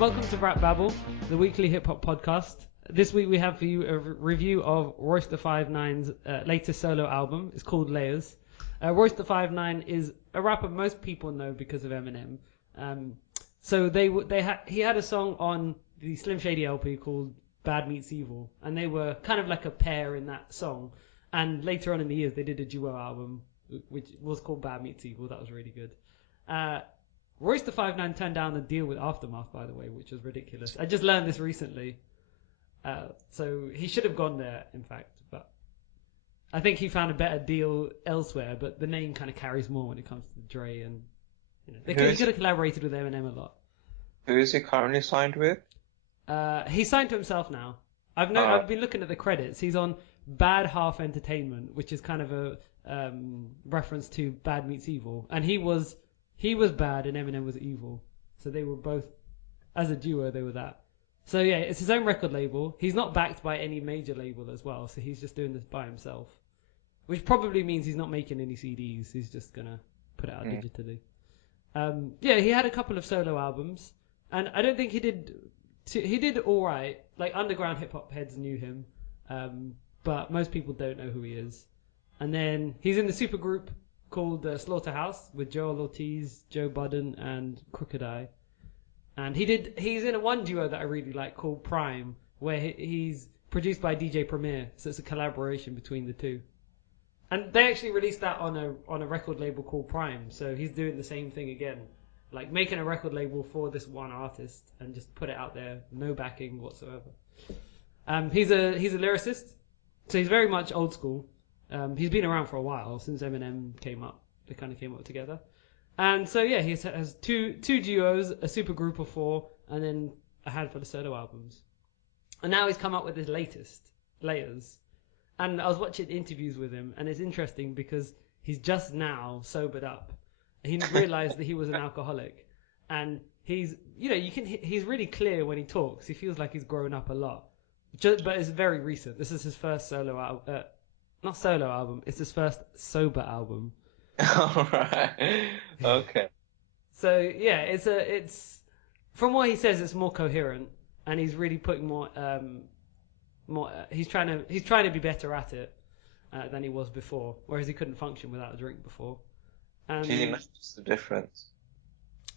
Welcome to RapBabble, the weekly hip hop podcast. This week we have for you a review of Royce the 5'9's latest solo album. It's called Layers. Royce the 5'9 is a rapper most people know because of Eminem. He had a song on the Slim Shady LP called Bad Meets Evil, and they were kind of like a pair in that song. And later on in the years, they did a duo album, which was called Bad Meets Evil. That was really good. Royce the 5'9 turned down the deal with Aftermath, by the way, which was ridiculous. I just learned this recently. So he should have gone there, in fact. But I think he found a better deal elsewhere, but the name kind of carries more when it comes to Dre. And he could have collaborated with Eminem a lot. Who is he currently signed with? He's signed to himself now. I've been looking at the credits. He's on Bad Half Entertainment, which is kind of a reference to Bad Meets Evil. And he was bad and Eminem was evil. So they were both, as a duo, they were that. So yeah, it's his own record label. He's not backed by any major label as well. So he's just doing this by himself. Which probably means he's not making any CDs. He's just going to put it out digitally. He had a couple of solo albums. And I don't think he did alright. Like underground hip hop heads knew him. But most people don't know who he is. And then he's in the supergroup called Slaughterhouse with Joel Ortiz, Joe Budden, and Crooked Eye. And he's in one duo that I really like called Prime, where he's produced by DJ Premier, so it's a collaboration between the two. And they actually released that on a record label called Prime, so he's doing the same thing again, like making a record label for this one artist and just put it out there, no backing whatsoever. He's a lyricist, so he's very much old school. He's been around for a while, since Eminem came up. They kind of came up together. And so, yeah, he has two duos, a super group of four, and then a handful of solo albums. And now he's come up with his latest, Layers. And I was watching interviews with him, and it's interesting because he's just now sobered up. He realized that he was an alcoholic. And he's really clear when he talks. He feels like he's grown up a lot. But it's very recent. This is his first solo album. Not solo album, it's his first sober album. Alright. Okay. So yeah, it's from what he says, it's more coherent, and he's really putting more. He's trying to be better at it than he was before, whereas he couldn't function without a drink before. Do you notice the difference?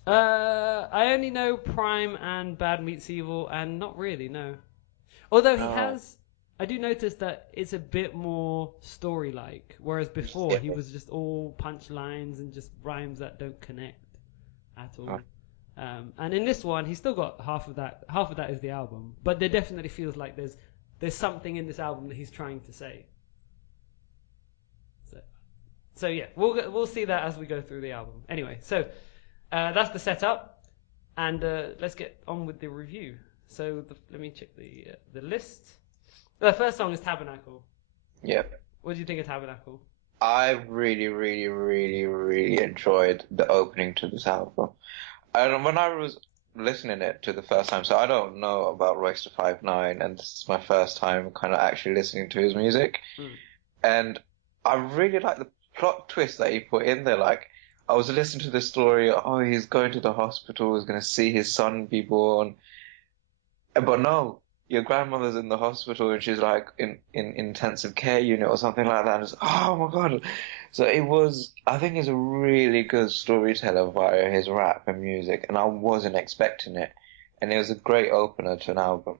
I only know Prime and Bad Meets Evil, and not really, no. Although he has. I do notice that it's a bit more story-like, whereas before he was just all punchlines and just rhymes that don't connect at all. And in this one, he's still got half of that. Half of that is the album, but there definitely feels like there's something in this album that he's trying to say. So yeah, we'll see that as we go through the album. Anyway, so that's the setup, and let's get on with the review. So let me check the list. The first song is Tabernacle. Yep. What do you think of Tabernacle? I really, really, really, really enjoyed the opening to this album. And when I was listening it to the first time, so I don't know about Royce the 5'9", and this is my first time kind of actually listening to his music. And I really like the plot twist that he put in there. Like, I was listening to the story, he's going to the hospital, he's going to see his son be born. But no, your grandmother's in the hospital and she's like in intensive care unit or something like that. And it's, oh my God. So I think he's a really good storyteller via his rap and music, and I wasn't expecting it. And it was a great opener to an album.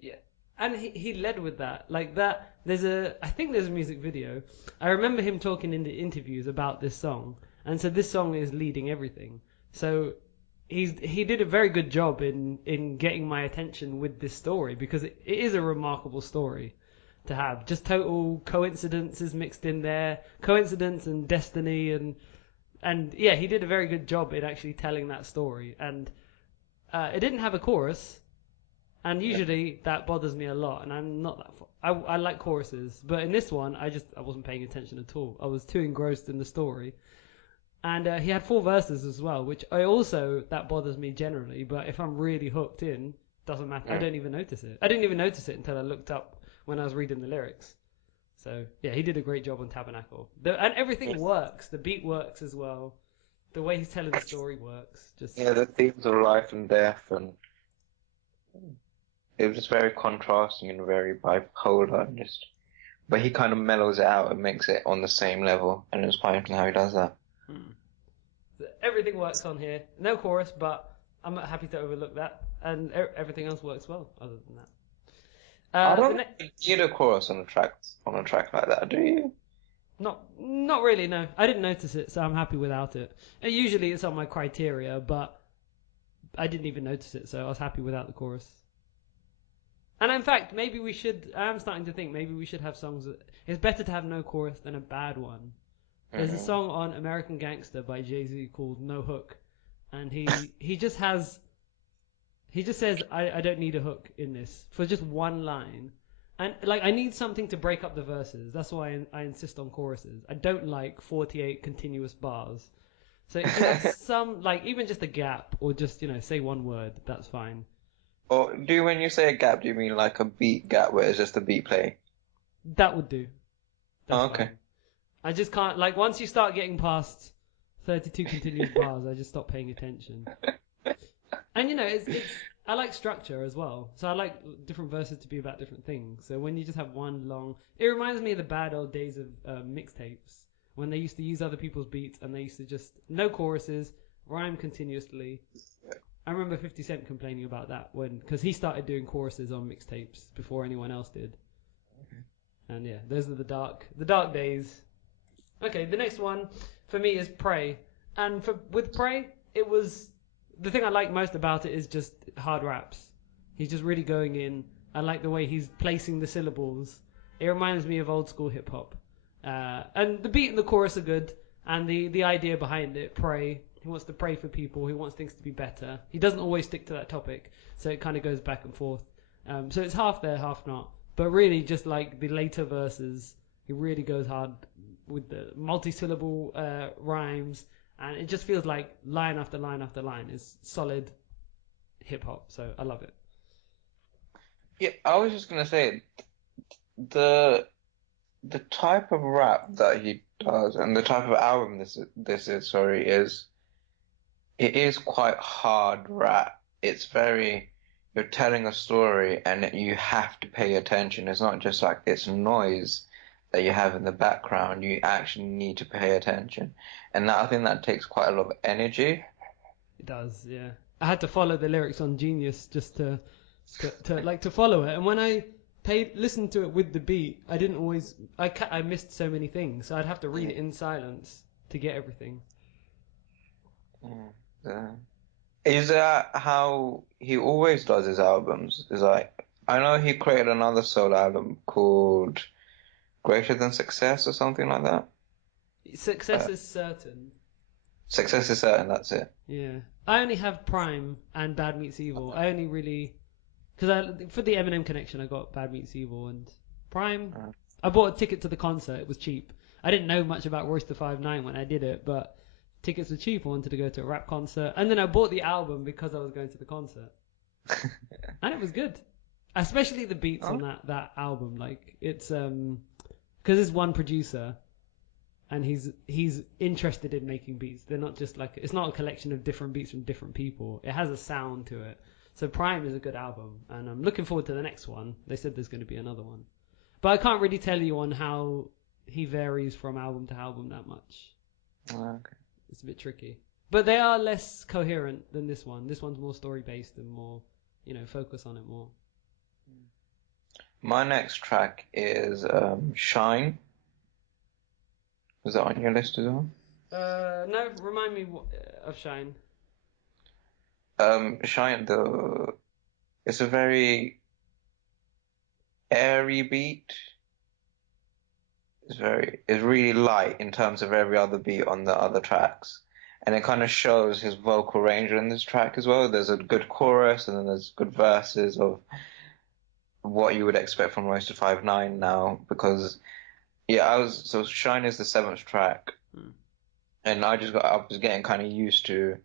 Yeah. And he led with that. Like that, I think there's a music video. I remember him talking in the interviews about this song. And so this song is leading everything. So he did a very good job in getting my attention with this story, because it is a remarkable story to have. Just total coincidences mixed in there, coincidence and destiny, and yeah, he did a very good job in actually telling that story. And it didn't have a chorus, and usually that bothers me a lot, and I'm not that. I like choruses, but in this one, I wasn't paying attention at all. I was too engrossed in the story. And he had 4 verses as well, which that bothers me generally, but if I'm really hooked in, doesn't matter. I don't even notice it. I didn't even notice it until I looked up when I was reading the lyrics. So, yeah, he did a great job on Tabernacle. And everything works. The beat works as well. The way he's telling the story works. The themes of life and death and It was just very contrasting and very bipolar, and just. But he kind of mellows it out and makes it on the same level, and it's quite interesting how he does that. So everything works on here. No chorus, but I'm happy to overlook that, and everything else works well. Other than that, I the don't next. think you need a chorus on a track like that, do you? Not really. No, I didn't notice it, so I'm happy without it. And usually it's on my criteria, but I didn't even notice it, so I was happy without the chorus. And in fact, maybe we should. I'm starting to think maybe we should have songs. It's better to have no chorus than a bad one. There's a Mm. song on American Gangster by Jay-Z called No Hook, and he just has he just says I don't need a hook in this for just one line. And like I need something to break up the verses. That's why I insist on choruses. I don't like 48 continuous bars. So if you had some like even just a gap or just say one word, that's fine. Or when you say a gap, do you mean like a beat gap where it's just a beat play? That would do. That's Oh, okay. fine. I just can't like once you start getting past 32 continuous bars, I just stop paying attention. And it's I like structure as well. So I like different verses to be about different things. So when you just have one long, it reminds me of the bad old days of mixtapes when they used to use other people's beats and they used to just no choruses, rhyme continuously. I remember 50 Cent complaining about that because he started doing choruses on mixtapes before anyone else did. And yeah, those are the dark days. Okay, the next one for me is Pray, and with Pray, it was the thing I like most about it is just hard raps. He's just really going in. I like the way he's placing the syllables. It reminds me of old school hip hop, and the beat and the chorus are good, and the idea behind it. Pray. He wants to pray for people. He wants things to be better. He doesn't always stick to that topic, so it kind of goes back and forth. So it's half there, half not. But really, just like the later verses, he really goes hard with the multi-syllable rhymes, and it just feels like line after line after line is solid hip hop. So I love it. Yeah, I was just gonna say the the type of rap that he does and the type of album this is, sorry, is it is quite hard rap. It's very you're telling a story and you have to pay attention. It's not just like this noise that you have in the background. You actually need to pay attention. And that I think that takes quite a lot of energy. It does, yeah. I had to follow the lyrics on Genius just to follow it, and when I listened to it with the beat, I didn't always I missed so many things, so I'd have to read it in silence to get everything. Yeah. Is that how he always does his albums? Is like I know he created another solo album called Greater Than Success or something like that. Success Uh, is certain. Success is certain. That's it. Yeah, I only have Prime and Bad Meets Evil. I only really because for the Eminem connection, I got Bad Meets Evil and Prime. Uh, I bought a ticket to the concert. It was cheap. I didn't know much about Royce the 5'9" when I did it, but tickets were cheap. I wanted to go to a rap concert, and then I bought the album because I was going to the concert, and it was good. Especially the beats on oh, that album. Like it's because it's one producer and he's interested in making beats. They're not just like it's not a collection of different beats from different people. It has a sound to it. So Prime is a good album, and I'm looking forward to the next one. They said there's going to be another one, but I can't really tell you on how he varies from album to album that much. okay. It's a bit tricky, but they are less coherent than this one. This one's more story based and more, focus on it more. My next track is Shine. Was that on your list as well? No, remind me of Shine. Shine. It's a very airy beat. It's really light in terms of every other beat on the other tracks. And it kind of shows his vocal range in this track as well. There's a good chorus and then there's good verses of what you would expect from Royce to 5'9" now because yeah, so Shine is the seventh track Hmm. and I was getting kind of used to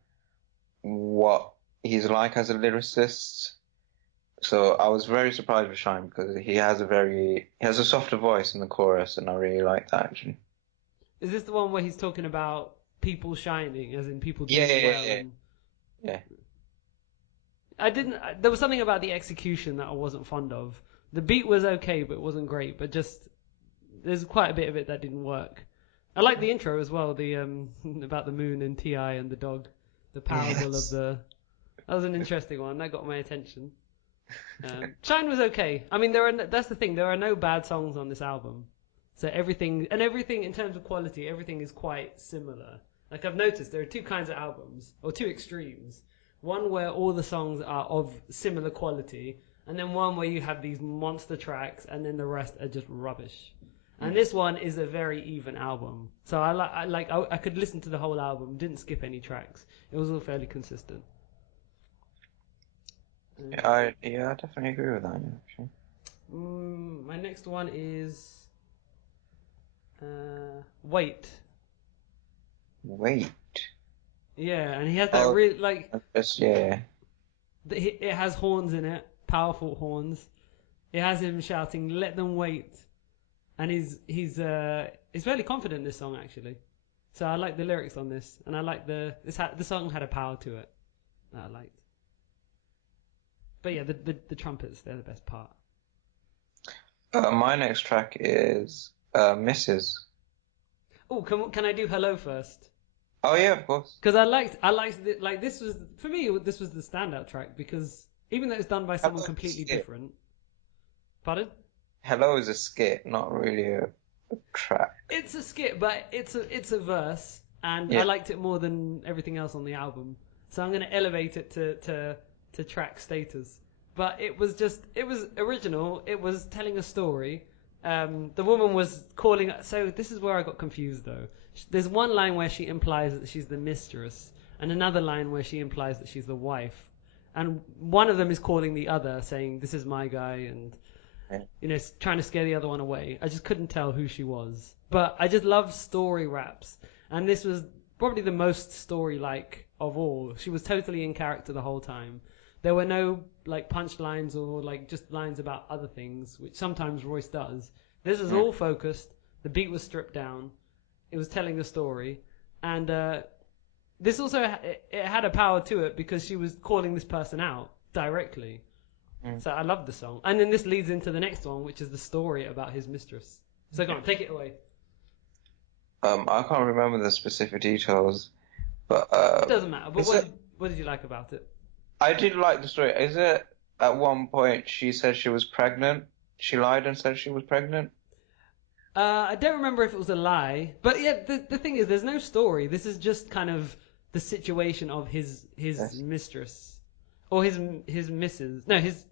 what he's like as a lyricist. So I was very surprised with Shine because he has a softer voice in the chorus and I really like that actually. Is this the one where he's talking about people shining, as in people Yeah, doing yeah, well? yeah, And yeah. There was something about the execution that I wasn't fond of. The beat was okay, but it wasn't great. But just there's quite a bit of it that didn't work. I like the intro as well. The about the moon and Ti and the dog, the parable of the. That was an interesting one. That got my attention. Shine was okay. I mean, that's the thing. There are no bad songs on this album. So everything in terms of quality, everything is quite similar. Like I've noticed, there are two kinds of albums, or two extremes. One where all the songs are of similar quality, and then one where you have these monster tracks, and then the rest are just rubbish. And this one is a very even album. So I could listen to the whole album, didn't skip any tracks. It was all fairly consistent. Yeah, I definitely agree with that. Yeah, sure. My next one is Wait. Wait. Yeah, and he has that really like. Yeah. It has horns in it, powerful horns. It has him shouting, "Let them wait," and he's fairly confident in this song actually. So I like the lyrics on this, and I like the song had a power to it that I liked. But yeah, the trumpets, they're the best part. My next track is Mrs. Oh, can I do Hello first? Oh yeah, of course. Because I liked like this was for me this was the standout track because even though it's done by someone completely different. Pardon? Hello is a skit, not really a track. It's a skit, but it's a verse, and Yeah. I liked it more than everything else on the album. So I'm gonna elevate it to track status. But it was original. It was telling a story. The woman was calling. So this is where I got confused though. There's one line where she implies that she's the mistress, and another line where she implies that she's the wife. And one of them is calling the other, saying, "This is my guy," and trying to scare the other one away. I just couldn't tell who she was. But I just love story raps, and this was probably the most story-like of all. She was totally in character the whole time. There were no like punchlines or like just lines about other things, which sometimes Royce does. This was all focused. The beat was stripped down. It was telling a story, and this also it had a power to it because she was calling this person out directly. So I love the song, and then this leads into the next one, which is the story about his mistress. So go on, take it away. I can't remember the specific details, but It doesn't matter. But what did you like about it? I did like the story. Is it at one point she said she was pregnant? She lied and said she was pregnant? I don't remember if it was a lie, but yeah, the thing is, there's no story. This is just kind of the situation of his mistress, or his missus. No, his.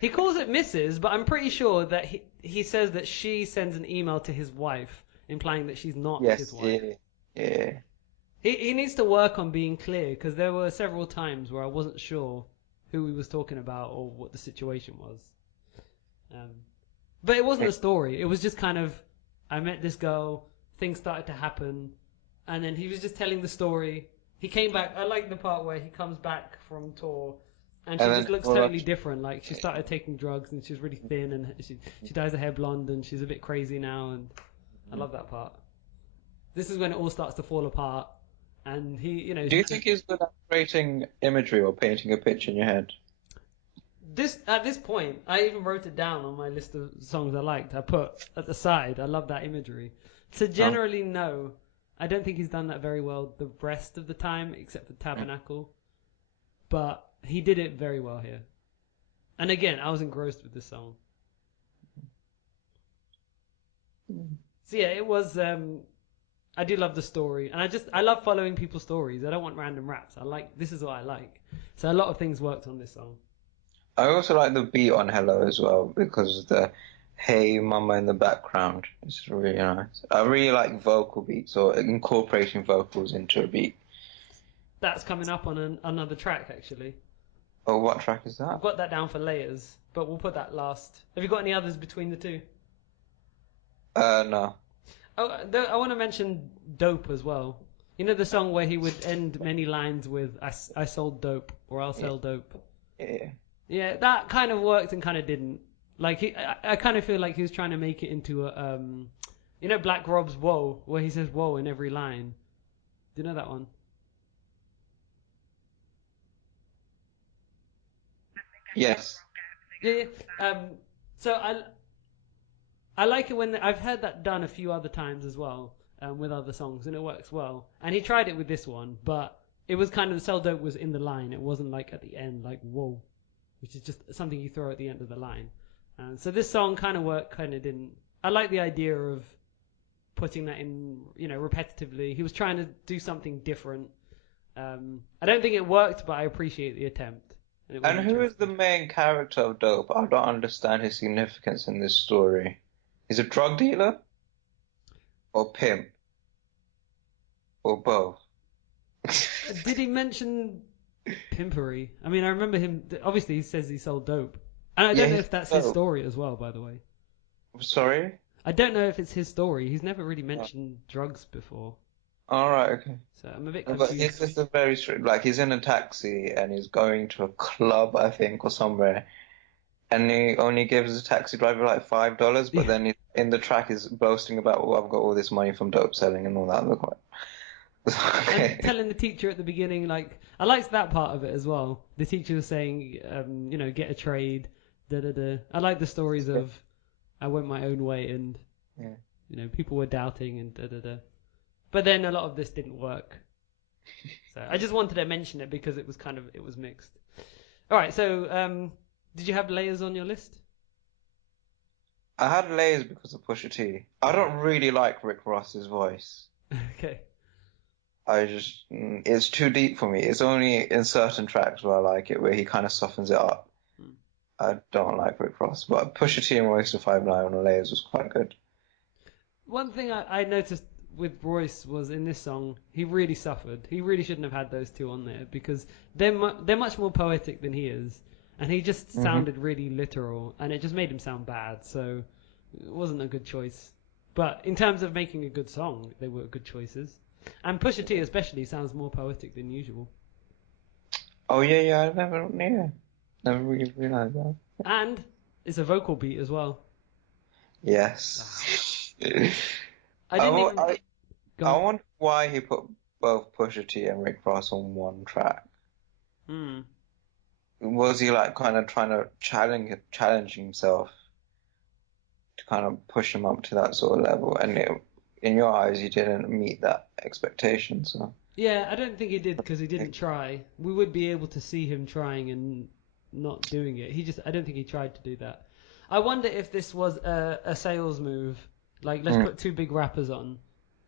He calls it Mrs., but I'm pretty sure that he says that she sends an email to his wife, implying that she's not his wife. Yeah. He needs to work on being clear because there were several times where I wasn't sure who he was talking about or what the situation was. But it wasn't a story. It was just kind of, I met this girl, things started to happen, and then he was just telling the story. He came back. I like the part where he comes back from tour, and she just looks totally different. Like she started taking drugs, and she's really thin, and she dyes her hair blonde, and she's a bit crazy now. And I love that part. This is when it all starts to fall apart, and he, Do you think he's good at creating imagery or painting a picture in your head? At this point, I even wrote it down on my list of songs I liked. I put at the side, I love that imagery. So generally, no, I don't think he's done that very well the rest of the time, except for Tabernacle. But he did it very well here. And again, I was engrossed with this song. So yeah, it was. I do love the story, and I love following people's stories. I don't want random raps. This is what I like. So a lot of things worked on this song. I also like the beat on Hello as well because of the Hey Mama in the background. It's really nice. I really like vocal beats or incorporating vocals into a beat. That's coming up on another track actually. Oh, what track is that? I've got that down for layers, but we'll put that last. Have you got any others between the two? No. Oh, I want to mention Dope as well. You know the song where he would end many lines with I sold dope or I'll sell dope. Yeah. Yeah, that kind of worked and kind of didn't. Like I kind of feel like he was trying to make it into a Black Rob's Whoa, where he says whoa in every line. Do you know that one? Yes. Yeah. So I like it when I've heard that done a few other times as well, with other songs, and it works well. And he tried it with this one, but it was kind of the "Sell Dope" was in the line. It wasn't like at the end, like "Whoa," which is just something you throw at the end of the line. So this song kind of worked, kind of didn't. I like the idea of putting that in, repetitively. He was trying to do something different. I don't think it worked, but I appreciate the attempt. And it was And who is the interesting. main character of Dope? I don't understand his significance in this story. Is it drug dealer or pimp or both? Did he mention pimpery? I mean, I remember him. Obviously, he says he sold dope, and I Yeah, don't know he's if that's his dope. story as well. By the way, Sorry? I don't know if it's his story. He's never really mentioned drugs before, All right, okay. so I'm a bit But he's confused. just a very strict, like he's in a taxi and he's going to a club, I think, or somewhere, and he only gives the taxi driver like $5, but Yeah, then in the track is boasting about, oh, I've got all this money from dope selling and all that. Look what. and Okay. telling the teacher at the beginning, like I liked that part of it as well. The teacher was saying, get a trade, da da da. I like the stories of I went my own way, and Yeah. people were doubting and da da da. But then a lot of this didn't work. So I just wanted to mention it because it was mixed. All right, so did you have layers on your list? I had layers because of Pusha T. I don't really like Rick Ross's voice. Okay. It's too deep for me. It's only in certain tracks where I like it, where he kind of softens it up. Hmm. I don't like Rick Ross, but Pusha T and Royce da 5'9" on the layers was quite good. One thing I noticed with Royce was in this song, he really suffered. He really shouldn't have had those two on there because they're much more poetic than he is, and he just Hmm. sounded really literal, and it just made him sound bad. So it wasn't a good choice. But in terms of making a good song, they were good choices. And Pusha T especially sounds more poetic than usual. Oh yeah, never really realized that. And it's a vocal beat as well. Ah, Yes. I I, didn't wa- even I, go I on. wonder why he put both Pusha T and Rick Ross on one track. Hmm. Was he like kind of trying to challenge himself to kind of push him up to that sort of level? And in your eyes, he didn't meet that expectation. So Yeah, I don't think he did because he didn't try. We would be able to see him trying and not doing it. I don't think he tried to do that. I wonder if this was a sales move. Like, let's Mm. put two big rappers on,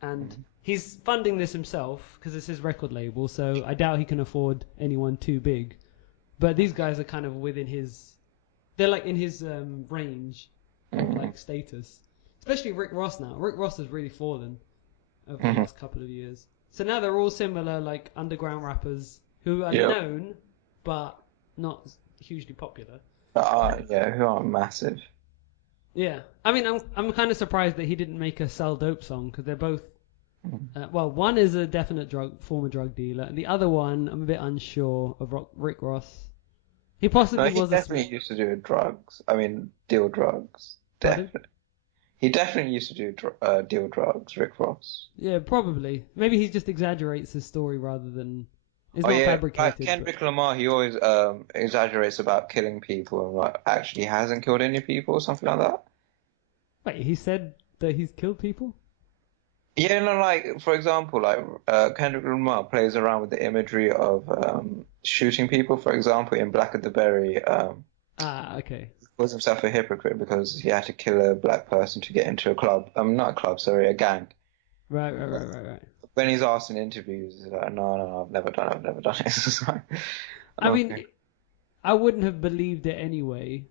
and he's funding this himself because it's his record label. So I doubt he can afford anyone too big. But these guys are kind of within his. They're like in his range of Mm. like status. Especially Rick Ross now. Rick Ross has really fallen over the Mhm. last couple of years. So now they're all similar, like underground rappers who are Yeah. known but not hugely popular. Yeah, who are massive. Yeah, I mean, I'm kind of surprised that he didn't make a Sell Dope song because they're both. Mm. Well, one is a definite former drug dealer, and the other one I'm a bit unsure of. Rick Ross. He No, possibly he was a definitely small. used to do drugs. I mean, deal drugs. Pardon? Definitely. He definitely used to do deal drugs, Rick Ross. Yeah, probably. Maybe he just exaggerates his story rather than. It's Oh not yeah, like fabricated, but Kendrick Lamar, he always exaggerates about killing people and like actually hasn't killed any people or something like that. wait, he said that he's killed people. Yeah, no, like for example, like Kendrick Lamar plays around with the imagery of shooting people. For example, in Black of the Berry, Ah, okay. he calls himself a hypocrite because he had to kill a black person to get into a club. Not a club, sorry, a gang. Right, right, right, right, right. When he's asked in interviews, he's like, no, I've never done it. It's like, I mean, okay. I wouldn't have believed it anyway.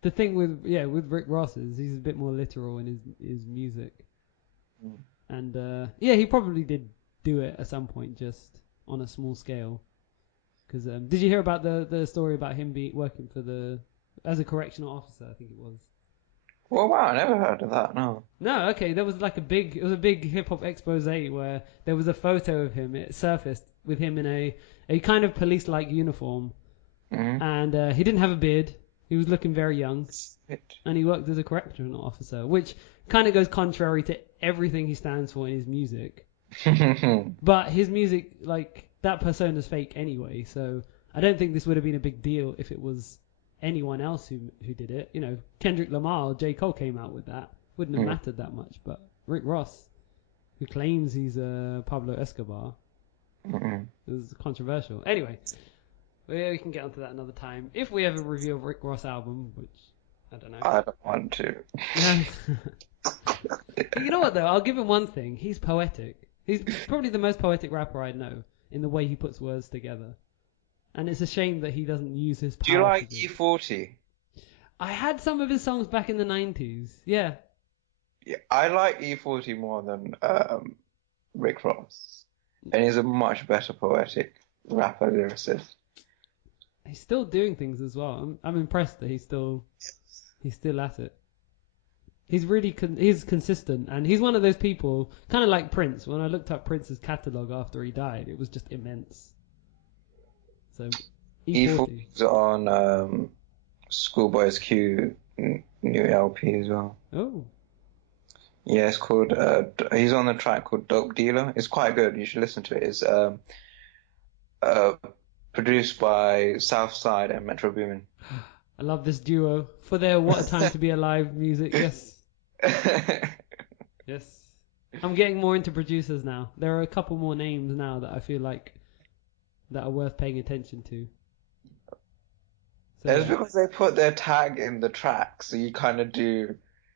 The thing with Rick Ross is he's a bit more literal in his music, and yeah, he probably did do it at some point, just on a small scale. Because did you hear about the story about him working for the as a correctional officer? I think it was. Well, wow, I never heard of that. No. No, okay, there was like it was a big hip hop expose where there was a photo of him. It surfaced with him in a kind of police like uniform, Mm-hmm. and he didn't have a beard. He was looking very young, and he worked as a correctional officer, which kind of goes contrary to everything he stands for in his music. But his music, like that persona's fake anyway, so I don't think this would have been a big deal if it was anyone else who did it. You know, Kendrick Lamar or J. Cole came out with that. Wouldn't have mattered that much. But Rick Ross, who claims he's Pablo Escobar, is controversial. Anyway, we can get onto that another time. If we ever review a Rick Ross album, which I don't know. I don't want to. You know what though? I'll give him one thing. He's poetic. He's probably the most poetic rapper I know in the way he puts words together. And it's a shame that he doesn't use his power. Do you like E40? I had some of his songs back in the 90s. Yeah. Yeah, I like E40 more than Rick Ross. And he's a much better poetic rapper lyricist. He's still doing things as well. I'm impressed that he's still at it. He's really he's consistent, and he's one of those people, kind of like Prince. When I looked up Prince's catalogue after he died, it was just immense. So E40's on Schoolboy's Q new LP as well. Oh. Yeah, it's called. He's on the track called Dope Dealer. It's quite good. You should listen to it. It's produced by Southside and Metro Boomin. I love this duo for their "What a Time to Be Alive" music. Yes. Yes. I'm getting more into producers now. There are a couple more names now that I feel like that are worth paying attention to. So, it's because they put their tag in the track, so you kind of do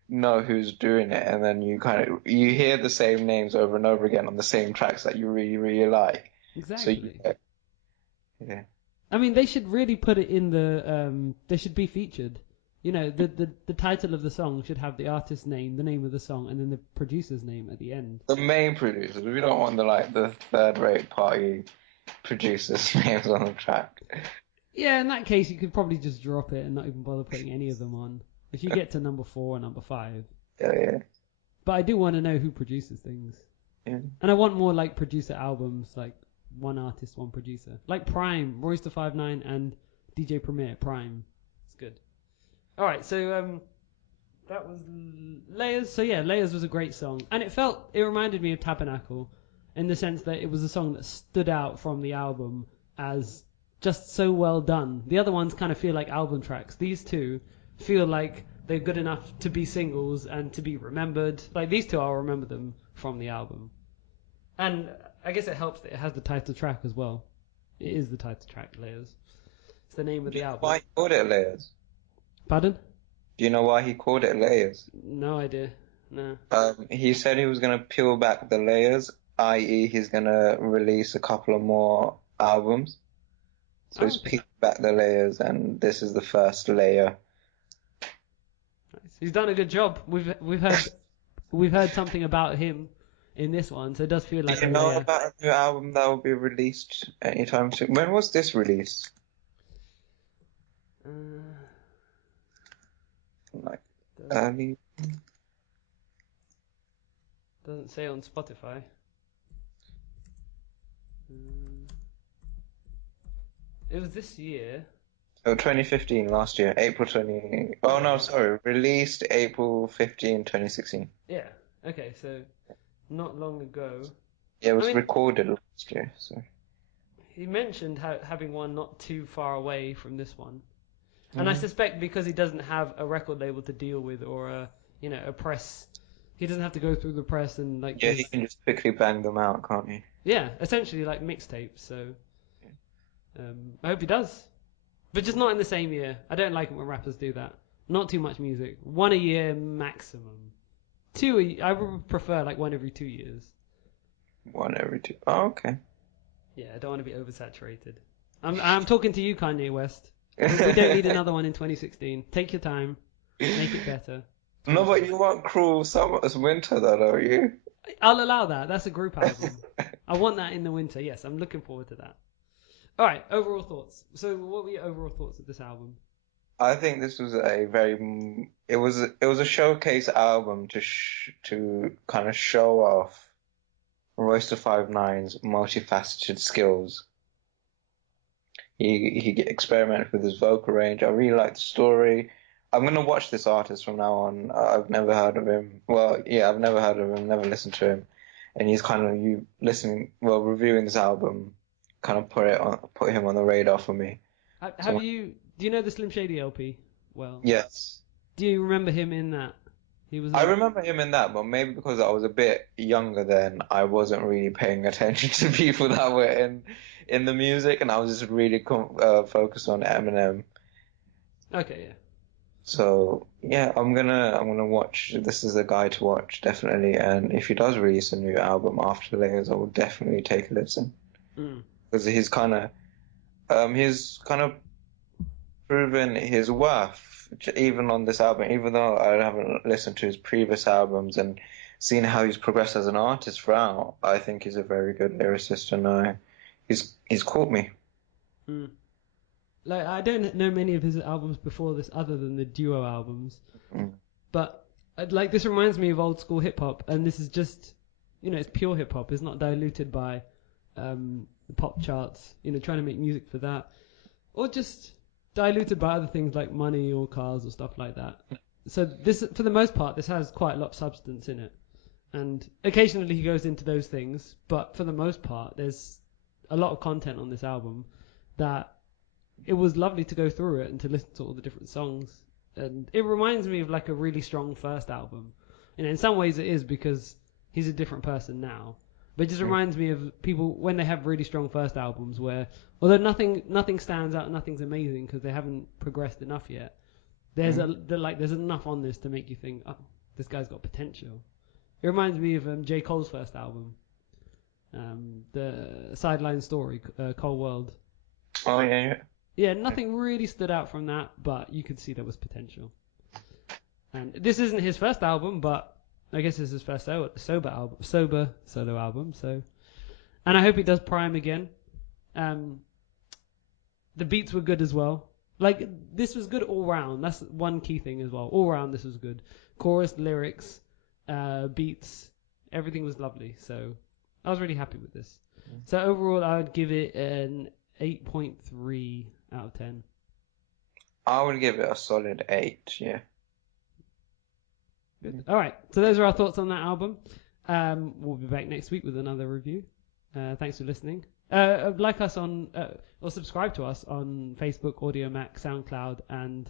know who's doing it, and then you hear the same names over and over again on the same tracks that you really, really like. Exactly. So yeah. I mean, they should really put it in the. They should be featured. You know, the title of the song should have the artist's name, the name of the song, and then the producer's name at the end. The main producers. We don't want the third-rate party producers' names on the track. Yeah, in that case, you could probably just drop it and not even bother putting any of them on. If you get to number 4 or number 5. Yeah. But I do want to know who produces things. Yeah. And I want more like producer albums, like one artist, one producer. Like Prime, Royce da 5'9" and DJ Premier, Prime. It's good. Alright, so that was Layers. So yeah, Layers was a great song. And it reminded me of Tabernacle in the sense that it was a song that stood out from the album as just so well done. The other ones kind of feel like album tracks. These two feel like they're good enough to be singles and to be remembered. Like these two, I'll remember them from the album. And I guess it helps that it has the title track as well. It is the title track, Layers. It's the name of the album. Why he called it Layers? Pardon? Do you know why he called it Layers? No idea. No. He said he was going to peel back the layers, i.e. he's going to release a couple of more albums. So he's peeled back the layers, and this is the first layer. Nice. He's done a good job. We've heard something about him in this one, so it does feel like Do you know about a new album that will be released anytime soon? When was this released? Like early. Doesn't say on Spotify. It was this year. Oh, 2015, last year, April 20. Oh no, sorry, released April 15, 2016. Yeah. Okay, so not long ago. Yeah, it was recorded last year. So. He mentioned having one not too far away from this one, and I suspect because he doesn't have a record label to deal with or a press, he doesn't have to go through the press and like. Yeah, he can just quickly bang them out, can't he? Yeah, essentially like mixtapes. So I hope he does, but just not in the same year. I don't like it when rappers do that. Not too much music. One a year maximum. I would prefer like one every 2 years. One every 2. Oh, okay. Yeah, I don't want to be oversaturated. I'm talking to you, Kanye West. We don't need another one in 2016. Take your time. Make it better. No, but you want Cruel Summer's Winter, though, don't you? I'll allow that. That's a group album. I want that in the winter. Yes, I'm looking forward to that. All right, overall thoughts. So what were your overall thoughts of this album? I think this was it was a showcase album to kind of show off Royce da 5'9"'s multifaceted skills. He experimented with his vocal range. I really like the story. I'm gonna watch this artist from now on. I've never heard of him. Well, yeah, I've never heard of him. Never listened to him. And he's kind of reviewing this album, kind of put him on the radar for me. Have you Do you know the Slim Shady LP? Well, Yes. do you remember him in that? He was. I remember him in that, but maybe because I was a bit younger then, I wasn't really paying attention to people that were in the music, and I was just really focused on Eminem. Okay, yeah. So yeah, I'm gonna watch. This is a guy to watch definitely, and if he does release a new album after Layers, I will definitely take a listen Mm. because he's kind of proven his worth even on this album, even though I haven't listened to his previous albums and seen how he's progressed as an artist throughout. I think he's a very good lyricist, and he's caught me. Mm. Like I don't know many of his albums before this, other than the duo albums. Mm. But like this reminds me of old school hip hop, and this is just, it's pure hip hop. It's not diluted by the pop charts. Trying to make music for that, or just diluted by other things like money or cars or stuff like that. So this, for the most part, this has quite a lot of substance in it, and occasionally he goes into those things, but for the most part, there's a lot of content on this album that it was lovely to go through it and to listen to all the different songs. And it reminds me of like a really strong first album. In some ways it is because he's a different person now. But it just reminds me of people when they have really strong first albums where, although nothing stands out, nothing's amazing because they haven't progressed enough yet. There's enough on this to make you think, oh, this guy's got potential. It reminds me of J. Cole's first album, the Sideline Story, Cole World. Oh yeah. Yeah, nothing really stood out from that, but you could see there was potential. And this isn't his first album, but I guess it's his first sober solo album. So, and I hope he does Prime again. The beats were good as well. Like this was good all round. That's one key thing as well. All round, this was good. Chorus, lyrics, beats, everything was lovely. So I was really happy with this. So overall, I would give it an 8.3 out of 10. I would give it a solid 8. Yeah. Good. All right. So those are our thoughts on that album. We'll be back next week with another review. Thanks for listening. Like us on or subscribe to us on Facebook, Audio Mac, SoundCloud, and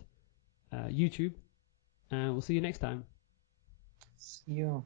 YouTube. We'll see you next time. See you.